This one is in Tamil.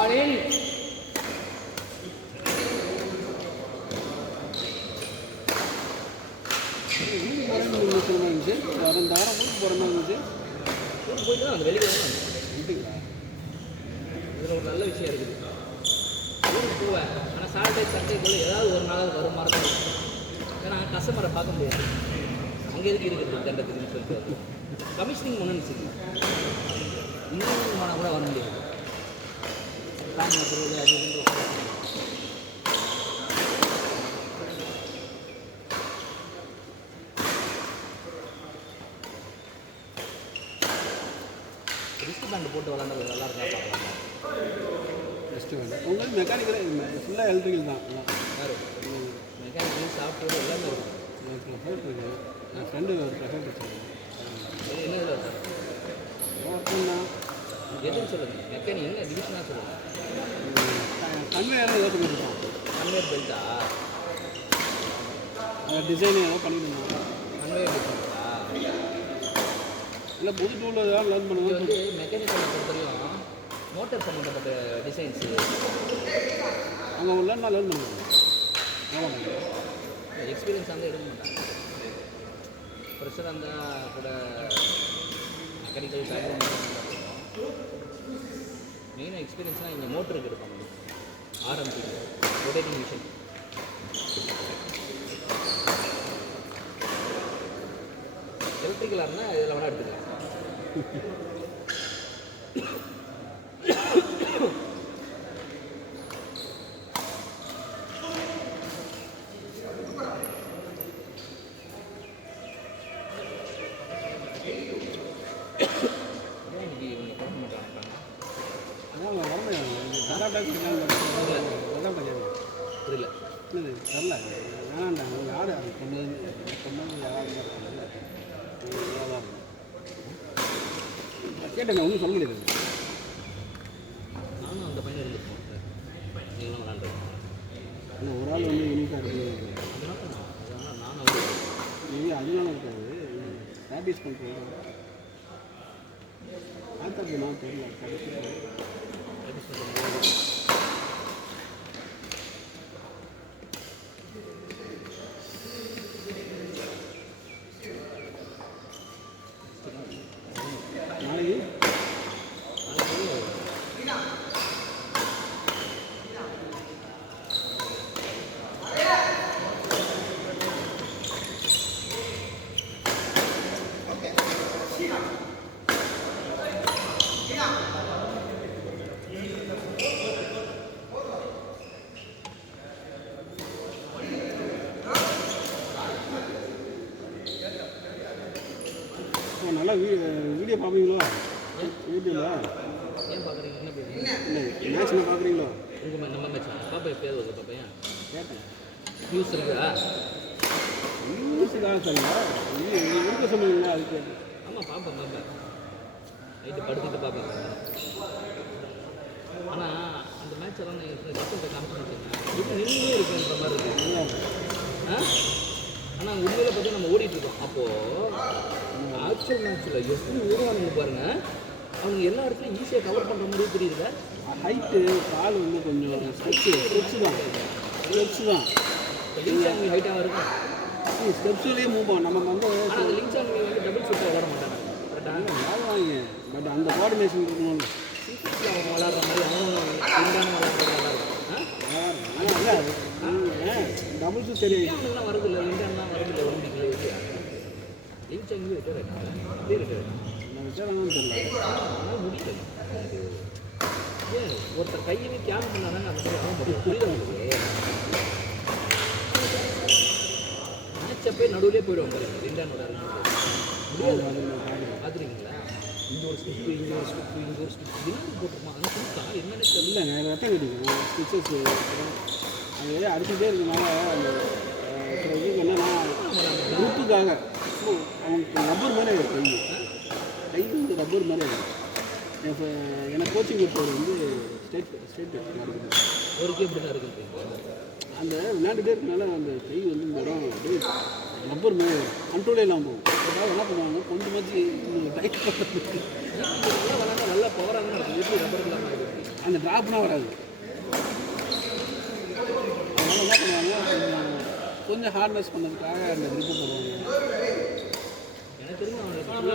ஆனின் இருந்துச்சு 2 வாரம் ஊருக்கு போகிற மாதிரி இருந்துச்சு. ஊருக்கு போயிட்டு தான் அந்த வெளியே தான் வந்துங்களா? இதில் ஒரு நல்ல விஷயம் இருக்குது. ஊருக்கு போவேன், ஆனால் சாட்டர்டே சண்டேக்குள்ளே ஏதாவது ஒரு நாள் வரும் மாதிரி தான் இருக்கும். ஏன்னா கஸ்டமரை பார்க்க முடியாது, அங்கே எதுக்கு இருக்குது தண்டத்துக்குன்னு சொல்லிட்டு கமிஷனிங் ஒன்றுன்னு வச்சுக்கோங்க. இன்ஜினியரிங் போனால் கூட வர முடியாது. பிளான் பண்ணுறது அது இதுன்னு ரிஸ்க் பேண்ட் போட்டு விளாண்டது நல்லா இருக்கா பார்க்கலாம். ரிஸ்க் பேண்ட் உங்களுக்கு மெக்கானிக்கல் ஃபுல்லாக எலக்ட்ரிக்கல் தான். யார் மெக்கானிக்கல் சாஃப்ட்வேர் எல்லாமே இருக்கும். ப்ரெஃபர்ட் இருக்குது. என் ஃப்ரெண்டு ஒரு ப்ரெஃபர்ட் வச்சுருக்கேன். என்ன இதில் இருக்கும் அப்படின்னா எதுன்னு சொல்லுங்கள். மெக்கானிக் என்ன டிவிஷனாக சொல்லுங்கள். கன்வேயர் ஏதோ பண்ணியிருக்கோம். கன்வேயர் பெல்ட்டா? டிசைன் ஏதோ பண்ணியிருந்தோம். கன்வேயர் பெல்ட்டா? இல்லை புது டூல் ஏதாவது லேர்ன் இது பண்ணுவோம். வந்து மெக்கானிக்கலை பொறுத்தவரையும் மோட்டார் சம்மந்தப்பட்ட டிசைன்ஸு அங்கே உள்ளன்னா லேர்ன் பண்ணுவாங்க. அவ்வளோ எக்ஸ்பீரியன்ஸ் வந்து எடுக்க மாட்டாங்க. ப்ரெஷராக இருந்தால் கூட மெக்கானிக்கல் பேக்ரவுண்ட் மெயினாக எக்ஸ்பீரியன்ஸ்னால் இங்கே மோட்டருக்கு எடுப்பாங்க. RMP rotating machine. எலக்ட்ரிக்கலாக இருந்தால் இதில் வேணால் எடுத்துக்கலாம். இன்னைக்கு இவங்க போட மாட்டாங்க. அதான் வரணும். கராட்டாக்கு புரியல. இல்லை தெரில வேணாண்டாங்க. யார் அது கொண்டு யாராவது கேட்டேன். ஒன்றும் சொல்ல முடியாது. நானும் அந்த பையன் இருந்துருக்கோம் சார். நீங்களும் விளாண்டுருக்கோம். ஆனால் ஒரு ஆள் வந்து யூனிக்காக இருக்குது. அதனால் நானும் மேபி அதனால இருக்காது. ப்ராக்டிஸ் பண்ணுறது ஆத்தாக்கு நான் தெரியல. ப்ராக்டிஸ் பண்ணும்போது நாளைக்கு நல்லா வீடியோ பார்ப்பீங்களோ யூடியூப்ல? ஏன் பார்க்குறீங்க? என்ன பேசுறீங்க? இல்லை மேட்ச்சில் பார்க்குறீங்களோ? உங்கள் நம்ம மேட்ச் பாப்பா பேர் வருது பாப்பையா? கேட்டேன். நியூஸ் இருக்குதா? நியூஸுக்காக சொல்லல, இருக்க சொன்னீங்களா அது கேட்டேன். ஆமாம் பார்ப்பேன். நைட்டு படுத்துட்டு பார்ப்பேன். ஆனால் அந்த மேட்ச் எல்லாம் கஷ்டத்தை காமிச்சு இப்போ நின்று இருக்குன்ற மாதிரி இருக்குது. ஆனால் உண்மையில பார்த்து நம்ம ஓடிட்டுருக்கோம். அப்போது ஆக்சுவல் மேட்ச்சில் எப்படி ஓடுவானுங்க பாருங்கள். அவங்க எல்லா இடத்துலையும் ஈஸியாக கவர் பண்ணுற மாதிரியே தெரியுதுல்ல. ஹைட்டு கால் வந்து கொஞ்சம் ஸ்டெப்ஸு தான் லிங்க் சாமி ஹைட்டாக இருக்கும். ஸ்டெப்ஸ்லேயே மூவ் பண்ணும். நம்ம வந்து ஆனால் அந்த லிங்க் சாமி வந்து டபுள் ஷூட்டில் விளாட மாட்டாங்க. கரெக்டாக விளாடுவாங்க. பட் அந்த கோஆர்டினேஷன் இருக்கணும். சீக்கிரத்தில் அவங்க விளாட்ற மாதிரி அவங்க லிங்கான விளாட்றது நல்லா இருக்கும். டபுள்ஸும் சரி. அவனுக்குலாம் வரதில்லை, லிங்கானலாம் வரதில்லை. ஒலிம்பிக்கில் இல்லையா? லிங்க் சாமி ரிட்டர் ஆகிட்டாங்க. அப்படியே ரிட்டர் ஆகிட்டாங்க. நம்ம விசாரணை தெரியல. ஆனால் முடியல. ஏன் ஒருத்தர் கையவே கேம் பண்ணாதாங்க அந்த மாதிரி ஆக முடியும். புரியல உங்களுக்கு? மேட்சப்பே நடுவிலே போயிடுவாங்க பாருங்க. லிண்டானோட முடியாது. பார்த்துருக்கீங்களா? இங்கே ஒரு ஸ்கிப்பு, இங்கே ஒரு ஸ்கிப்பு, இங்கே ஒரு ஸ்கிப்பு என்ன போட்டிருப்பான். அந்த ஸ்கிப்பா என்னன்னு தெரியல. இல்லைங்க ரத்தம் கிடைக்கும் ஸ்டிச்சஸ் அது அடிச்சுட்டே இருக்கனால அந்த சில இதுக்கு என்னன்னா குரூப்புக்காக அவங்களுக்கு ரப்பர் மாதிரி ஆகிடும். கை வந்து ரப்பர் மாதிரி ஆகிடும். எனக்கு கோச்சிங் கொடுத்தவர் வந்து ஸ்டேட் நடக்குது. அவருக்கு எப்படி தான் இருக்குது? அந்த விளையாண்டுட்டே இருக்கனால அந்த கை வந்து இந்த இடம் அப்படியே ரப்பர் மாதிரி கண்ட்ரோலே இல்லாமல் போகும். அதாவது என்ன பண்ணுவாங்க கொஞ்சமாச்சு டைட் பண்ணுறதுக்கு நல்லா விளாண்டா நல்லா பவராக தான் இருக்கும். எப்படி ரப்பர் இல்லாமல் இருக்குது? அந்த ட்ராப்லாம் வராது. அதனால என்ன பண்ணுவாங்க, கொஞ்சம் ஹார்ட்னஸ் பண்ணதுக்காக அந்த ட்ரிப்பு போடுவாங்க. எனக்கு தெரிஞ்சு அவனுக்கு வந்து